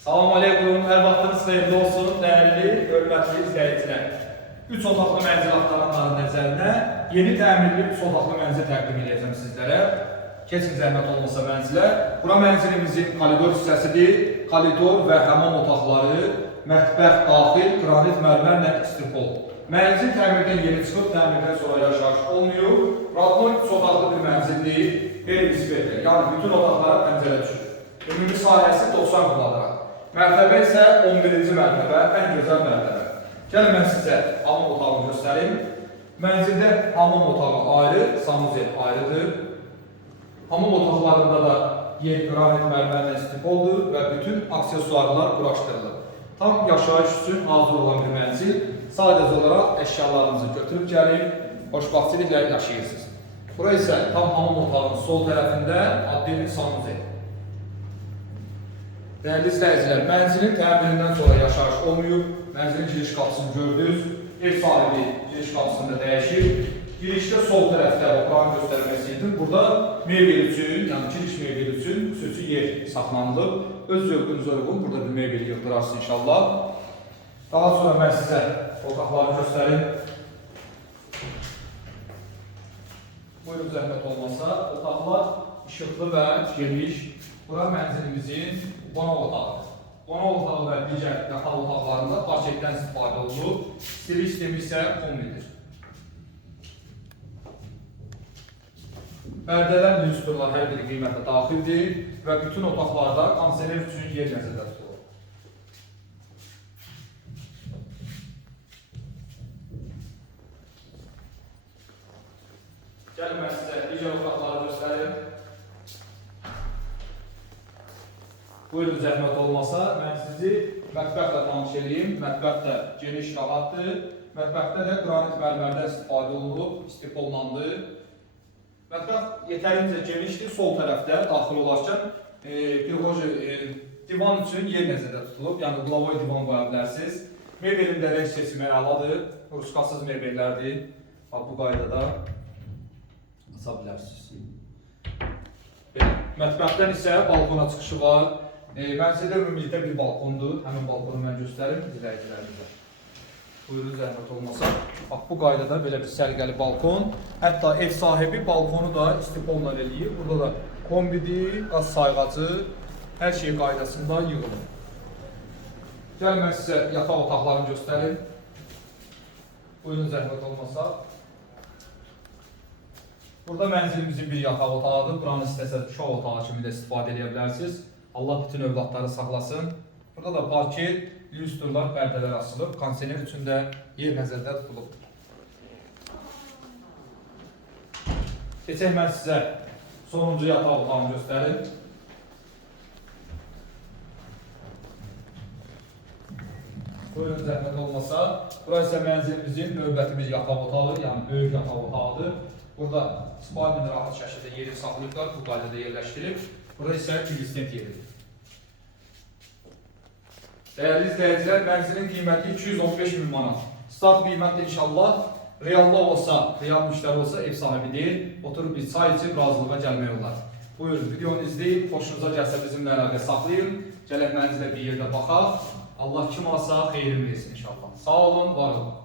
Salam aleykum, hər vaxtınız xeyirli olsun, dəyərli, hörmətli izləyicilər. 3 otaqlı mənzil axtaranların nəzərinə yeni təmirli 3 otaqlı mənzil təqdim edəcəm sizlərə. Keçin zəhmət olmasa mənzilə. Bura mənzilimizin koridor hissəsidir. Koridor və həmam otaqları, mətbəx daxil, qranit mərmərlə istifol. Mənzil təmirdən yeni çıxıb, təmirdən sonra yaşayış olmuyor. Radnoy 3 otaqlı bir mənzildir. Bir nisbətdir. Yəni bütün otaqlara pəncərə düşür. Ümumi sahəsi 90 kvadrat. Mərtəbə isə 11-ci mərtəbə, ən gözəl mərtəbə. Gəlin mən sizə hamam otağını göstərim. Mənzildə hamam otağı ayrı, sanuzel ayrıdır. Hamam otaqlarında da yer qranit mərmərlə istifoldur və bütün aksesuarlar quraşdırılır. Tam yaşayış üçün hazır olan bir mənzil. Sadəcə olaraq əşyalarınızı götürüb gəlib, xoşbaxtçılıqla yaşayırsınız. Bura isə tam hamam otağının sol tərəfində adli bir sanuzel. Değerli izleyiciler, mənzilin təmirindən sonra yaşayış olmuyor. Mənzilin giriş qapısını gördünüz. Ev sahibi giriş qapısında dəyişir. Girişdə sol tərəfdə oturan göstərməsi idi. Burada mebel üçün, yəni giriş mebeli üçün xüsusi yer saxlanılıb. Öz zövqünüzə uyğun burada bir mebel yığdırarsınız inşallah. Daha sonra mən sizə otaqları göstərim. Buyurun zəhmət olmasa, otaqlar işıqlı və geniş. Bura mənzilimizin qonaq otağıdır. Qonaq otağı və digər yataq otaqlarında parketdən istifadə olunub. Stil sistemi isə kombidir. Pərdələr lüstrlar hər biri qiymətə daxildir və bütün otaqlarda konserv üçün yer nəzərdə tutulur. Gəlin mən sizə digər otaqları göstərim. Buyurun zəhmət olmasa, mən sizi mətbəxlə tanış edeyim. Mətbəx də geniş rahatdır. Mətbəxdə də qranit mərmərdən istifadə olunub, istifollandı. Mətbəx yetərincə genişdir. Sol tərəfdə daxil olarkən e, Pirgoji e, divan üçün yer nəzərdə tutulub. Yəni qlavoy divan qoya bilərsiniz. Mebelin də renk seçimi əladır. Ruskasız mebellərdir. Bax bu qaydada asa bilərsiniz. Mətbəxdən isə balkona çıxışı var. E, mənzildə ümumilikdə bir balkondur. Həmin balkonu mən göstərim izləyicilərimizə. Buyurun zəhmət olmasa. Bax bu qaydada belə bir sərgəli balkon. Hətta ev sahibi balkonu da istifolla eləyir. Burada da kombidir, qaz sayğacı, hər şey qaydasında yığılır. Gəl mən sizə yataq otaqlarını göstərim. Buyurun zəhmət olmasa. Burada mənzilimizin bir yataq otağıdır. Buranı istəsəz uşaq otağı kimi də istifadə edə bilərsiniz. Allah bütün övladları saxlasın. Burada da parket, lüstrlar, pərdələr asılıb. Konsener üçün də yer nəzərdə tutulub. Keçək mən sizə sonuncu yataq otağını göstərim. Buyurun zəhmət olmasa. Burası isə mənzilimizin növbəti bir yataq otağı, yəni böyük yataq otağıdır. Burada spalmini rahat şəkildə yeri saxlayıblar, bu qaydada yerləşdirib. Burada isə kilistent yeridir. Değerli izleyiciler, mənzilin qiyməti 215 min manat. Start qiyməti inşallah realda olsa, real müştəri olsa ev sahibi deyil, oturub bir çay içib razılığa gəlmək olar. Buyurun, videonu izləyib, xoşunuza gəlsə bizimlə əlaqə saxlayın. Gələk bir yerdə baxaq. Allah kim alsa xeyrin inşallah. Sağ olun, var olun.